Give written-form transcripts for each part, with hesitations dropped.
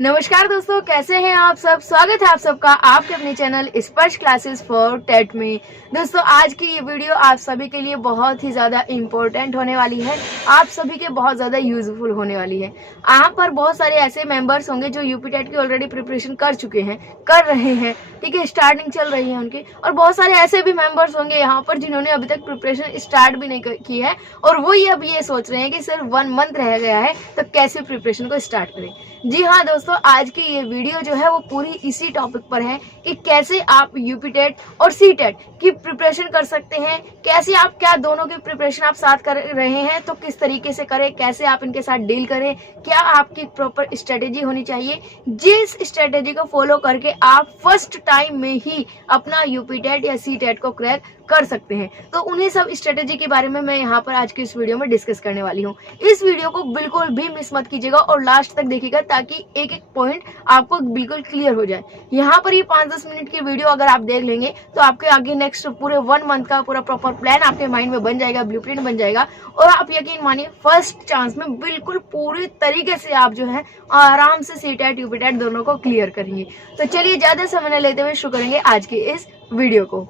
नमस्कार दोस्तों, कैसे हैं आप सब। स्वागत है आप सबका आपके अपने चैनल स्पर्श क्लासेस फॉर टेट में। दोस्तों, आज की ये वीडियो आप सभी के लिए बहुत ही ज़्यादा इम्पोर्टेंट होने वाली है, आप सभी के बहुत ज़्यादा यूजफुल होने वाली है। यहाँ पर बहुत सारे ऐसे मेंबर्स होंगे जो यूपी टेट की ऑलरेडी प्रिपरेशन कर चुके हैं, कर रहे हैं, ठीक है, स्टार्टिंग चल रही है उनकी। और बहुत सारे ऐसे भी मेंबर्स होंगे यहाँ पर जिन्होंने अभी तक प्रिपरेशन स्टार्ट भी नहीं की है और वो ये अभी ये सोच रहे हैं कि सिर्फ 1 मंथ रह गया है तो कैसे प्रिपरेशन को स्टार्ट करें। जी हाँ दोस्तों, आज की ये वीडियो जो है वो पूरी इसी टॉपिक पर है कि कैसे आप यूपी टेट और सी टेट की प्रिपरेशन कर सकते हैं, कैसे आप क्या दोनों की प्रिपरेशन आप साथ कर रहे हैं तो किस तरीके से करें, कैसे आप इनके साथ डील करें, क्या आपकी प्रॉपर स्ट्रेटेजी होनी चाहिए जिस स्ट्रेटेजी को फॉलो करके आप फर्स्ट टाइम में ही अपना यूपी टेट या सी टेट को क्रैक कर सकते हैं। तो उन्हीं सब स्ट्रेटेजी के बारे में मैं यहाँ पर आज की इस वीडियो में डिस्कस करने वाली हूँ। इस वीडियो को बिल्कुल भी मिस मत कीजिएगा और लास्ट तक देखिएगा ताकि एक एक पॉइंट आपको बिल्कुल क्लियर हो जाए। यहाँ पर ये 5-10 मिनट की वीडियो अगर आप देख लेंगे तो आपके आगे नेक्स्ट पूरे 1 मंथ का पूरा प्रॉपर प्लान आपके माइंड में बन जाएगा, ब्लूप्रिंट बन जाएगा और आप यकीन मानिए फर्स्ट चांस में बिल्कुल पूरी तरीके से आप जो है आराम से सी टेट यूपी टेट दोनों को क्लियर करेंगे। तो चलिए ज्यादा समय न लेते हुए शुरू करेंगे आज की इस वीडियो को।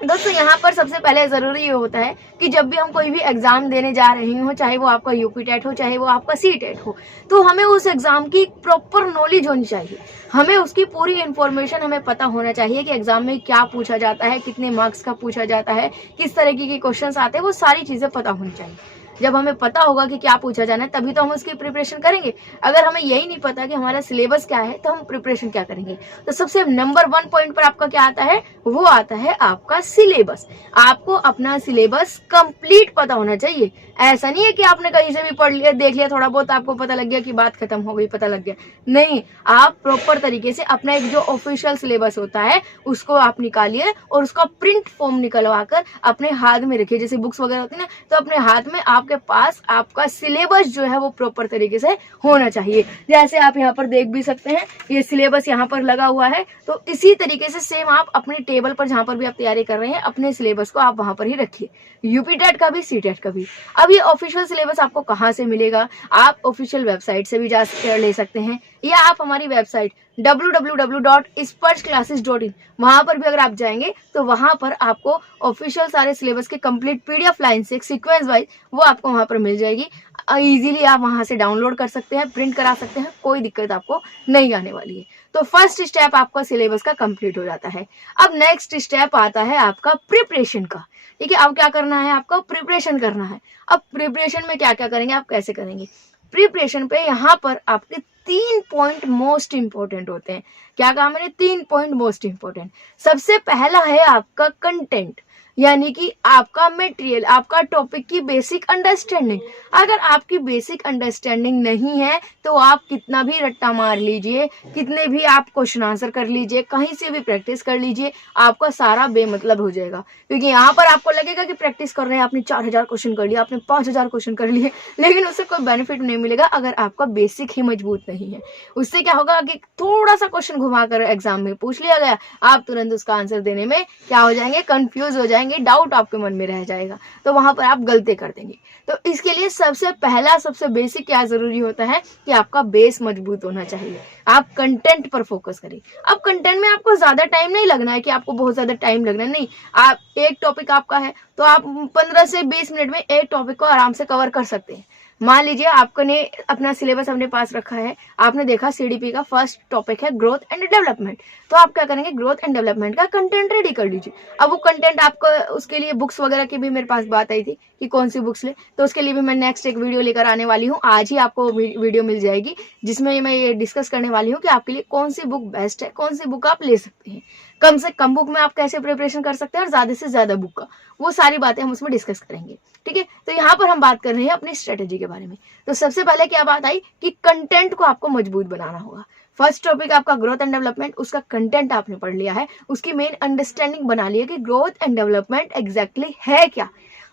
दोस्तों, यहाँ पर सबसे पहले जरूरी ये होता है कि जब भी हम कोई भी एग्जाम देने जा रहे हो, चाहे वो आपका यूपी टेट हो चाहे वो आपका सी टेट हो, तो हमें उस एग्जाम की प्रॉपर नॉलेज होनी चाहिए। हमें उसकी पूरी इन्फॉर्मेशन हमें पता होना चाहिए कि एग्जाम में क्या पूछा जाता है, कितने मार्क्स का पूछा जाता है, किस तरीके के क्वेश्चंस आते हैं, वो सारी चीजें पता होनी चाहिए। जब हमें पता होगा कि क्या पूछा जाना है तभी तो हम उसकी प्रिपरेशन करेंगे। अगर हमें यही नहीं पता कि हमारा सिलेबस क्या है तो हम प्रिपरेशन क्या करेंगे। तो सबसे नंबर 1 पॉइंट पर आपका क्या आता है, वो आता है आपका सिलेबस। आपको अपना सिलेबस कंप्लीट पता होना चाहिए। ऐसा नहीं है कि आपने कहीं से भी पढ़ लिया, देख लिया, थोड़ा बहुत आपको पता लग गया कि बात खत्म हो गई, पता लग गया। नहीं, आप प्रॉपर तरीके से अपना एक जो ऑफिशियल सिलेबस होता है उसको आप निकालिए और उसका प्रिंट फॉर्म निकलवा कर अपने हाथ में रखिए। जैसे बुक्स वगैरह होती है ना, तो अपने हाथ में आपके पास आपका सिलेबस जो है वो प्रॉपर तरीके से होना चाहिए। जैसे आप यहाँ पर देख भी सकते हैं, ये सिलेबस यहाँ पर लगा हुआ है। तो इसी तरीके से सेम आप अपने टेबल पर जहां पर भी आप तैयारी कर रहे हैं अपने सिलेबस को आप वहां पर ही रखिए, यूपी टेट का भी सी टेट का भी। अब ये ऑफिशियल सिलेबस आपको कहाँ से मिलेगा, आप ऑफिशियल वेबसाइट से भी जा ले सकते हैं या आप हमारी वेबसाइट www.sparshclasses.in वहां पर भी अगर आप जाएंगे तो वहां पर आपको ऑफिशियल सारे सिलेबस के कंप्लीट पीडीएफ लाइन से सीक्वेंस वाइज वो आपको वहां पर मिल जाएगी। इजीली आप वहां से डाउनलोड कर सकते हैं, प्रिंट करा सकते हैं, कोई दिक्कत आपको नहीं आने वाली है। तो फर्स्ट स्टेप आपका सिलेबस का कंप्लीट हो जाता है। अब नेक्स्ट स्टेप आता है आपका प्रिपरेशन का। ठीक है, अब क्या करना है, आपको प्रिपरेशन करना है। अब प्रिपरेशन में क्या क्या करेंगे, आप कैसे करेंगे प्रिपरेशन पे, यहाँ पर आपके 3 पॉइंट मोस्ट इंपॉर्टेंट होते हैं। क्या कहा मैंने, 3 पॉइंट मोस्ट इंपॉर्टेंट। सबसे पहला है आपका कंटेंट, यानी कि आपका मटेरियल, आपका टॉपिक की बेसिक अंडरस्टैंडिंग। अगर आपकी बेसिक अंडरस्टैंडिंग नहीं है तो आप कितना भी रट्टा मार लीजिए, कितने भी आप क्वेश्चन आंसर कर लीजिए, कहीं से भी प्रैक्टिस कर लीजिए, आपका सारा बेमतलब हो जाएगा। क्योंकि यहाँ पर आपको लगेगा कि प्रैक्टिस कर रहे हैं, आपने 4000 क्वेश्चन कर लिया, आपने 5000 क्वेश्चन कर लिए, लेकिन उससे कोई बेनिफिट नहीं मिलेगा अगर आपका बेसिक ही मजबूत नहीं है। उससे क्या होगा कि थोड़ा सा क्वेश्चन घुमा कर एग्जाम में पूछ लिया गया, आप तुरंत उसका आंसर देने में क्या हो जाएंगे, कंफ्यूज हो जाएंगे, डाउट आपके मन में रह जाएगा, तो वहां पर आप गलती कर देंगे। तो इसके लिए सबसे पहला सबसे बेसिक क्या जरूरी होता है कि आपका बेस मजबूत होना चाहिए। आप कंटेंट पर फोकस करें। अब कंटेंट में आपको ज्यादा टाइम नहीं लगना है कि आपको बहुत ज्यादा टाइम लगना है, नहीं। आप एक टॉपिक आपका है तो आप 15 से 20 मिनट में एक टॉपिक को आराम से कवर कर सकते हैं। मान लीजिए आपने अपना सिलेबस अपने पास रखा है, आपने देखा सीडीपी का फर्स्ट टॉपिक है ग्रोथ एंड डेवलपमेंट, तो आप क्या करेंगे, ग्रोथ एंड डेवलपमेंट का कंटेंट रेडी कर लीजिए। अब वो कंटेंट आपको, उसके लिए बुक्स वगैरह की भी मेरे पास बात आई थी कि कौन सी बुक्स ले, तो उसके लिए भी मैं नेक्स्ट एक वीडियो लेकर आने वाली हूँ। आज ही आपको वीडियो मिल जाएगी जिसमें मैं ये डिस्कस करने वाली हूँ कि आपके लिए कौन सी बुक बेस्ट है, कौन सी बुक आप ले सकते हैं, कम से कम बुक में आप कैसे प्रिपरेशन कर सकते हैं और ज्यादा से ज्यादा बुक का, वो सारी बातें हम उसमें डिस्कस करेंगे। ठीक है, तो यहाँ पर हम बात कर रहे हैं अपनी स्ट्रेटेजी के बारे में। तो सबसे पहले क्या बात आई कि कंटेंट को आपको मजबूत बनाना होगा। फर्स्ट टॉपिक आपका ग्रोथ एंड डेवलपमेंट, उसका कंटेंट आपने पढ़ लिया है, उसकी मेन अंडरस्टैंडिंग बना लिया कि ग्रोथ एंड डेवलपमेंट एग्जैक्टली है क्या।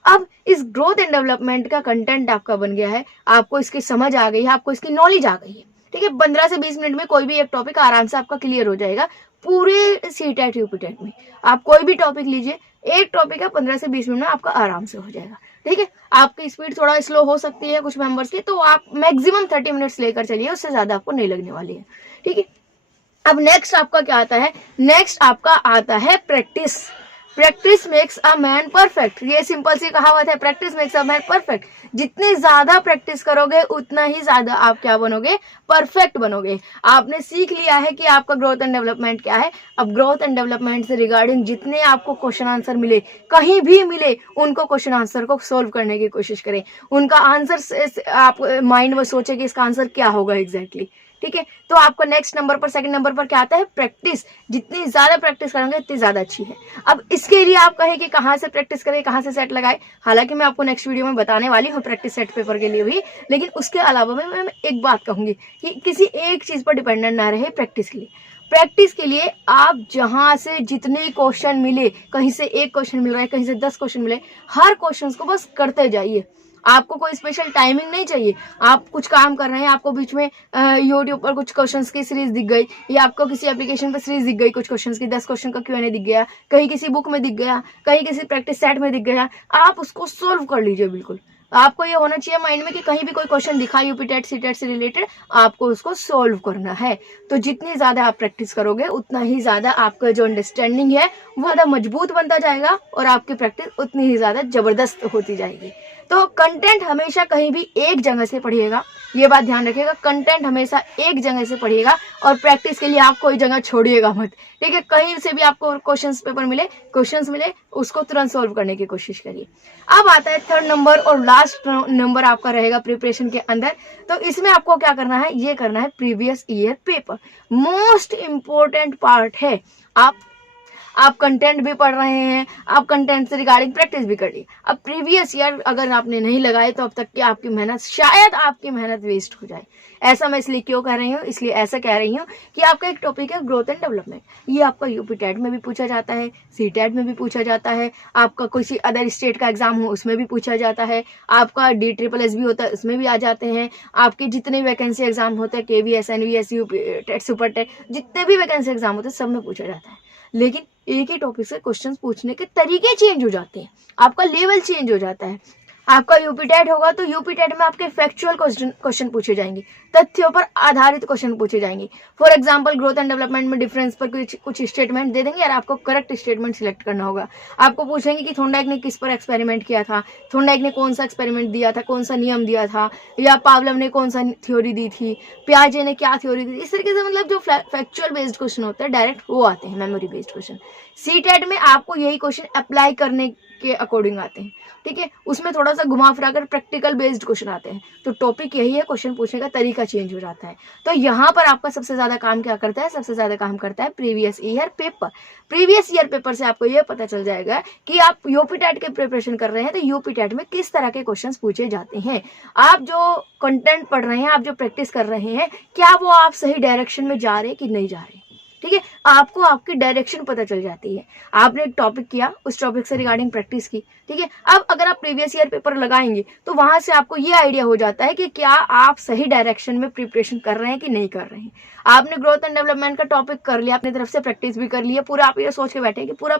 अब इस ग्रोथ एंड डेवलपमेंट का कंटेंट आपका बन गया है, आपको इसकी समझ आ गई है, आपको इसकी नॉलेज आ गई है। ठीक है, 15 से 20 मिनट में कोई भी एक टॉपिक आराम से आपका क्लियर हो जाएगा। पूरे सी टेट यूपी टेट में आप कोई भी टॉपिक लीजिए, एक टॉपिक है 15 से 20 मिनट में आपका आराम से हो जाएगा। ठीक है, आपकी स्पीड थोड़ा स्लो हो सकती है कुछ मेंबर्स की, तो आप मैक्सिमम 30 मिनट्स लेकर चलिए, उससे ज्यादा आपको नहीं लगने वाली है। ठीक है, अब नेक्स्ट आपका क्या आता है, नेक्स्ट आपका आता है practice. Practice makes a man perfect, ये सिंपल सी कहावत है, practice makes a man perfect. जितनी ज्यादा प्रैक्टिस करोगे उतना ही ज्यादा आप क्या बनोगे, परफेक्ट बनोगे। आपने सीख लिया है कि आपका ग्रोथ एंड डेवलपमेंट क्या है। अब ग्रोथ एंड डेवलपमेंट से रिगार्डिंग जितने आपको क्वेश्चन आंसर मिले, कहीं भी मिले, उनको क्वेश्चन आंसर को सोल्व करने की कोशिश करें। उनका आंसर आप माइंड में सोचे कि इसका आंसर क्या होगा एग्जैक्टली। ठीक है, तो आपको नेक्स्ट नंबर पर, सेकंड नंबर पर क्या आता है, प्रैक्टिस। जितनी ज्यादा प्रैक्टिस करेंगे उतनी ज्यादा अच्छी है। अब इसके लिए आप कहें कि कहाँ से प्रैक्टिस करें, कहाँ से सेट लगाए, हालांकि मैं आपको नेक्स्ट वीडियो में बताने वाली हूँ प्रैक्टिस सेट पेपर के लिए भी, लेकिन उसके अलावा मैं एक बात कहूंगी कि किसी एक चीज पर डिपेंडेंट ना रहे प्रैक्टिस के लिए। प्रैक्टिस के लिए आप जहां से जितने क्वेश्चन मिले, कहीं से एक क्वेश्चन मिल रहा है, कहीं से 10 क्वेश्चन मिले, हर क्वेश्चन को बस करते जाइए। आपको कोई स्पेशल टाइमिंग नहीं चाहिए। आप कुछ काम कर रहे हैं, आपको बीच में यूट्यूब पर कुछ क्वेश्चंस की सीरीज दिख गई, या आपको किसी एप्लीकेशन पर सीरीज दिख गई कुछ क्वेश्चंस की, 10 क्वेश्चन का Q&A दिख गया, कहीं किसी बुक में दिख गया, कहीं किसी प्रैक्टिस सेट में दिख गया, आप उसको सोल्व कर लीजिए। बिल्कुल आपको ये होना चाहिए माइंड में कि कहीं भी कोई क्वेश्चन दिखा यूपी टेट सी टेट से रिलेटेड, आपको उसको सोल्व करना है। तो जितनी ज्यादा आप प्रैक्टिस करोगे उतना ही ज्यादा आपका जो अंडरस्टैंडिंग है वो ज्यादा मजबूत बनता जाएगा, और आपकी प्रैक्टिस उतनी ही ज्यादा जबरदस्त होती जाएगी। तो कंटेंट हमेशा कहीं भी एक जगह से पढ़िएगा, ये बात ध्यान रखिएगा, कंटेंट हमेशा एक जगह से पढ़िएगा, और प्रैक्टिस के लिए आप कोई जगह छोड़िएगा मत। ठीक है, कहीं से भी आपको क्वेश्चंस पेपर मिले, क्वेश्चंस मिले, उसको तुरंत सॉल्व करने की कोशिश करिए। अब आता है थर्ड नंबर और लास्ट नंबर आपका रहेगा प्रिपरेशन के अंदर। तो इसमें आपको क्या करना है, ये करना है previous year paper. Most important part है। आप कंटेंट भी पढ़ रहे हैं, आप कंटेंट से रिगार्डिंग प्रैक्टिस भी कर ली। अब प्रीवियस ईयर अगर आपने नहीं लगाए तो अब तक की आपकी मेहनत, शायद आपकी मेहनत वेस्ट हो जाए। ऐसा मैं इसलिए क्यों कह रही हूँ, इसलिए ऐसा कह रही हूँ कि आपका एक टॉपिक है ग्रोथ एंड डेवलपमेंट। ये आपका यूपी टेट में भी पूछा जाता है, सी टेट में भी पूछा जाता है, आपका किसी अदर स्टेट का एग्जाम हो उसमें भी पूछा जाता है, आपका DSSS भी होता है उसमें भी आ जाते हैं, आपके जितने वैकेंसी एग्जाम होते हैं KVS NVS UP TET super TET, जितने भी वैकेंसी एग्जाम होते हैं सब में पूछा जाता है। लेकिन एक ही टॉपिक से क्वेश्चंस पूछने के तरीके चेंज हो जाते हैं, आपका लेवल चेंज हो जाता है। आपका यूपी टेट होगा तो यूपी टेट में आपके फैक्चुअल क्वेश्चन पूछे जाएंगे, तथ्यों पर आधारित क्वेश्चन पूछे जाएंगे। For example growth and development में डिफरेंस पर कुछ स्टेटमेंट दे देंगे और आपको करेक्ट स्टेटमेंट सिलेक्ट करना होगा। आपको पूछेंगे कि थॉर्नडाइक ने किस पर एक्सपेरिमेंट किया था, थॉर्नडाइक ने कौन सा एक्सपेरिमेंट दिया था, कौन सा नियम दिया था, या पावलव ने कौन सा थ्योरी दी थी, पियाजे ने क्या थ्योरी दी थी। इस तरीके से मतलब जो फैक्चुअल बेस्ड क्वेश्चन होता है डायरेक्ट वो आते हैं, memory based question. CTET में आपको यही क्वेश्चन अप्लाई करने के अकॉर्डिंग आते हैं। ठीक है, उसमें थोड़ा सा घुमा फिरा कर प्रैक्टिकल बेस्ड क्वेश्चन आते हैं। तो टॉपिक यही है, क्वेश्चन पूछने का तरीका चेंज हो जाता है। तो यहाँ पर आपका सबसे ज्यादा काम क्या करता है, सबसे ज्यादा काम करता है previous year paper. Previous year paper से आपको यह पता चल जाएगा कि आप यूपी टेट के प्रिपरेशन कर रहे हैं तो यूपी टेट में किस तरह के क्वेश्चन पूछे जाते हैं। आप जो कंटेंट पढ़ रहे हैं, आप जो प्रैक्टिस कर रहे हैं, क्या वो आप सही डायरेक्शन में जा रहे हैं कि नहीं जा रहे। ठीक है, आपको आपकी डायरेक्शन पता चल जाती है। आपने एक टॉपिक किया, उस टॉपिक से रिगार्डिंग प्रैक्टिस की। ठीक है, अब अगर आप प्रीवियस ईयर पेपर लगाएंगे तो वहां से आपको ये आइडिया हो जाता है कि क्या आप सही डायरेक्शन में प्रिपरेशन कर रहे हैं कि नहीं कर रहे हैं। आपने ग्रोथ एंड डेवलपमेंट का टॉपिक कर लिया, अपनी तरफ से प्रैक्टिस भी कर लिया, पूरा आप ये सोच के बैठे कि पूरा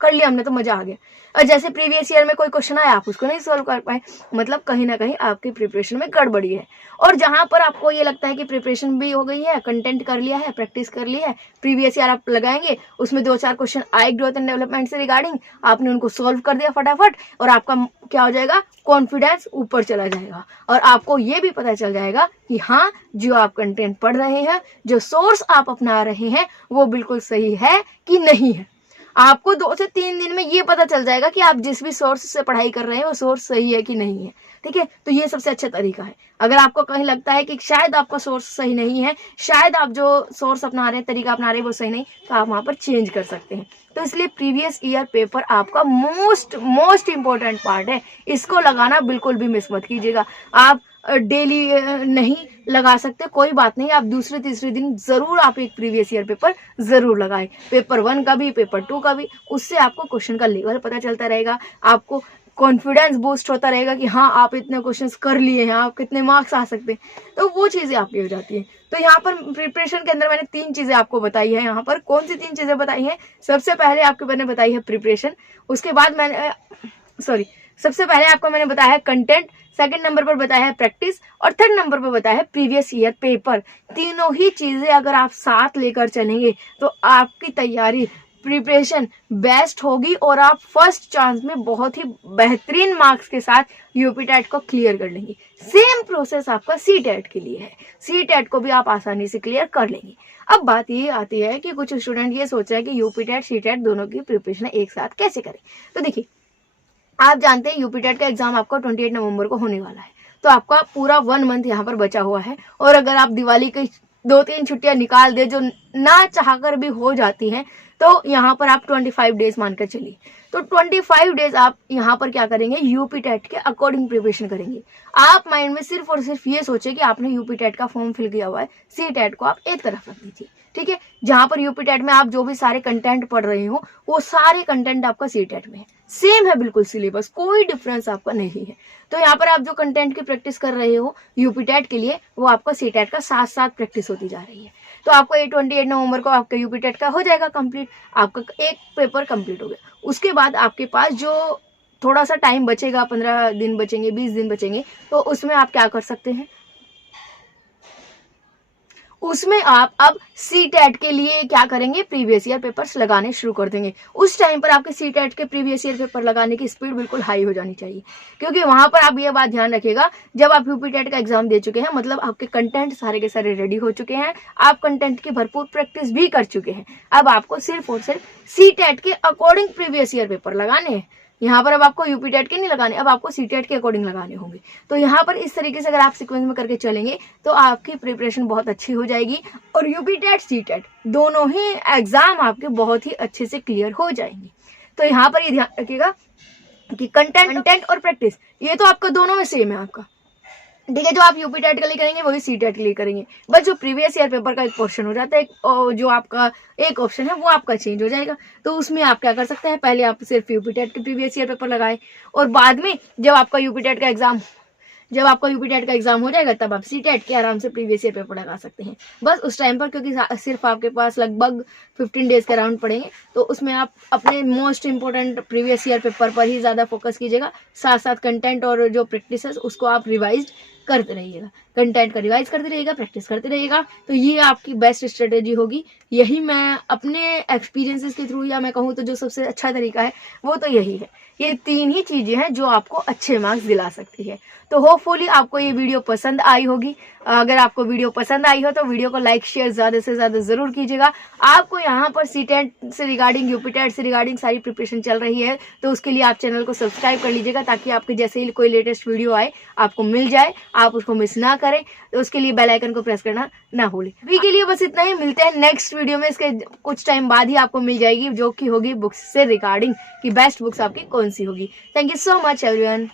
कर लिया हमने तो मजा आ गया, और जैसे प्रीवियस ईयर में कोई क्वेश्चन आया आप उसको नहीं सोल्व कर पाए, मतलब कहीं ना कहीं आपकी प्रिपरेशन में गड़बड़ी है। और जहां पर आपको ये लगता है कि प्रिपरेशन भी हो गई है, कंटेंट कर लिया है, प्रैक्टिस कर ली है, प्रीवियस ईयर आप लगाएंगे, उसमें 2-4 क्वेश्चन आए ग्रोथ एंड डेवलपमेंट से रिगार्डिंग, आपने उनको सोल्व कर दिया फटाफट, और आपका क्या हो जाएगा, कॉन्फिडेंस ऊपर चला जाएगा, और आपको ये भी पता चल जाएगा कि हाँ, जो आप कंटेंट पढ़ रहे हैं, जो सोर्स आप अपना रहे हैं, वो बिल्कुल सही है कि नहीं है। आपको 2 से 3 दिन में ये पता चल जाएगा कि आप जिस भी सोर्स से पढ़ाई कर रहे हैं वो सोर्स सही है कि नहीं है। ठीक है, तो ये सबसे अच्छा तरीका है। अगर आपको कहीं लगता है कि शायद आपका सोर्स सही नहीं है, शायद आप जो सोर्स अपना रहे हैं, तरीका अपना रहे हैं वो सही नहीं, तो आप वहां पर चेंज कर सकते हैं। तो इसलिए प्रीवियस ईयर पेपर आपका मोस्ट इंपॉर्टेंट पार्ट है, इसको लगाना बिल्कुल भी मिस मत कीजिएगा। आप डेली नहीं लगा सकते, कोई बात नहीं, आप दूसरे तीसरे दिन जरूर आप एक प्रीवियस ईयर पेपर जरूर लगाएं, पेपर 1 का भी, पेपर 2 का भी। उससे आपको क्वेश्चन का लेवल पता चलता रहेगा, आपको कॉन्फिडेंस बूस्ट होता रहेगा कि हाँ आप इतने क्वेश्चंस कर लिए हैं, आप कितने मार्क्स आ सकते हैं, तो वो चीज़ें आपकी हो जाती हैं। तो यहाँ पर प्रिपरेशन के अंदर मैंने 3 चीज़ें आपको बताई है। यहाँ पर कौन सी 3 चीज़ें बताई हैं? सबसे पहले आपको मैंने बताई है प्रिपरेशन, उसके बाद मैंने सबसे पहले आपको मैंने बताया है कंटेंट, सेकंड नंबर पर बताया है प्रैक्टिस, और थर्ड नंबर पर बताया है प्रीवियस ईयर पेपर। तीनों ही चीज़ें अगर आप साथ लेकर चलेंगे तो आपकी तैयारी प्रिपरेशन बेस्ट होगी और आप फर्स्ट चांस में बहुत ही बेहतरीन मार्क्स के साथ यूपी टेट को क्लियर कर लेंगे। सेम प्रोसेस आपका सी टेट के लिए है, सी टेट को भी आप आसानी से क्लियर कर लेंगे। अब बात ये आती है कि कुछ स्टूडेंट ये सोच रहे हैं कि यूपी टेट सी टेट दोनों की प्रिपरेशन एक साथ कैसे करें। तो देखिए, आप जानते हैं यूपी टेट का एग्जाम आपका 28 नवंबर को होने वाला है, तो आपका पूरा 1 मंथ यहाँ पर बचा हुआ है। और अगर आप दिवाली की 2-3 छुट्टियां निकाल दे जो ना चाहकर भी हो जाती हैं, तो यहाँ पर आप 25 डेज मानकर चलिए। तो 25 डेज आप यहाँ पर क्या करेंगे, यूपी टेट के अकॉर्डिंग प्रिपरेशन करेंगे। आप माइंड में सिर्फ और सिर्फ ये सोचे कि आपने यूपी टेट का फॉर्म फिल किया हुआ है, सी टेट को आप एक तरफ रख दीजिए, ठीक है। जहां पर यूपी टेट में आप जो भी सारे कंटेंट पढ़ रहे हो वो सारे कंटेंट आपका सी टेट में है, सेम है बिल्कुल सिलेबस, कोई डिफरेंस आपका नहीं है। तो यहाँ पर आप जो कंटेंट की प्रैक्टिस कर रहे हो यूपी टेट के लिए, वो आपका सी टेट का साथ साथ प्रैक्टिस होती जा रही है। तो आपको 28 नवंबर को आपका यूपी टेट का हो जाएगा कंप्लीट, आपका एक पेपर कंप्लीट हो गया। उसके बाद आपके पास जो थोड़ा सा टाइम बचेगा, 15 दिन बचेंगे, 20 दिन बचेंगे, तो उसमें आप क्या कर सकते हैं, उसमें आप अब सी टेट के लिए क्या करेंगे, प्रीवियस ईयर पेपर्स लगाने शुरू कर देंगे। उस टाइम पर आपके सी टेट के प्रीवियस ईयर पेपर लगाने की स्पीड बिल्कुल हाई हो जानी चाहिए, क्योंकि वहां पर आप ये बात ध्यान रखिएगा, जब आप यूपी टेट का एग्जाम दे चुके हैं मतलब आपके कंटेंट सारे के सारे रेडी हो चुके हैं, आप कंटेंट की भरपूर प्रैक्टिस भी कर चुके हैं। अब आपको सिर्फ और सिर्फ सी टेट के अकॉर्डिंग प्रीवियस ईयर पेपर लगाने हैं। यहाँ पर अब आपको यूपी टेट के नहीं लगाने, अब आपको सी टेट के अकॉर्डिंग लगाने होंगे। तो यहाँ पर इस तरीके से अगर आप सीक्वेंस में करके चलेंगे तो आपकी प्रिपरेशन बहुत अच्छी हो जाएगी और यूपी टेट सी टेट दोनों ही एग्जाम आपके बहुत ही अच्छे से क्लियर हो जाएंगे। तो यहाँ पर ये ध्यान रखिएगा कि कंटेंट और प्रैक्टिस ये तो आपका दोनों में सेम है आपका, ठीक है। जो आप यूपी टेट के लिए करेंगे वही सी टेट के लिए करेंगे, बस जो प्रीवियस ईयर पेपर का एक पोर्शन हो जाता है, और जो आपका एक ऑप्शन है वो आपका चेंज हो जाएगा। तो उसमें आप क्या कर सकते हैं, पहले आप सिर्फ यूपी टेट के प्रीवियस ईयर पेपर लगाए, और बाद में जब आपका यूपी टेट का एग्जाम हो जाएगा तब आप सी टेट के आराम से प्रीवियस ईयर पेपर लगा सकते हैं। बस उस टाइम पर, क्योंकि सिर्फ आपके पास लगभग 15 डेज के अराउंड पड़ेंगे, तो उसमें आप अपने most important previous year paper पर ही ज़्यादा फोकस कीजिएगा। साथ साथ कंटेंट और जो प्रैक्टिस है उसको आप रिवाइज करते रहिएगा, कंटेंट का रिवाइज करते रहिएगा, प्रैक्टिस करते रहिएगा। तो ये आपकी बेस्ट स्ट्रेटेजी होगी। यही मैं अपने एक्सपीरियंसेस के थ्रू, या मैं कहूँ तो जो सबसे अच्छा तरीका है वो तो यही है। ये 3 ही चीज़ें हैं जो आपको अच्छे मार्क्स दिला सकती है। तो होपफुली आपको ये वीडियो पसंद आई होगी। अगर आपको वीडियो पसंद आई हो तो वीडियो को लाइक शेयर ज़्यादा से ज़्यादा ज़रूर कीजिएगा। आपको यहाँ पर सी टेट से रिगार्डिंग, यूपी टेट से रिगार्डिंग सारी प्रिपरेशन चल रही है, तो उसके लिए आप चैनल को सब्सक्राइब कर लीजिएगा, ताकि आपके जैसे ही कोई लेटेस्ट वीडियो आए आपको मिल जाए, आप उसको मिस ना करें। तो उसके लिए बेल आइकन को प्रेस करना ना भूलें। अभी के लिए बस इतना ही, मिलते हैं नेक्स्ट वीडियो में। इसके कुछ टाइम बाद ही आपको मिल जाएगी, जो कि होगी बुक्स से रिगार्डिंग कि बेस्ट बुक्स आपकी कौन सी होगी। Thank you so much everyone.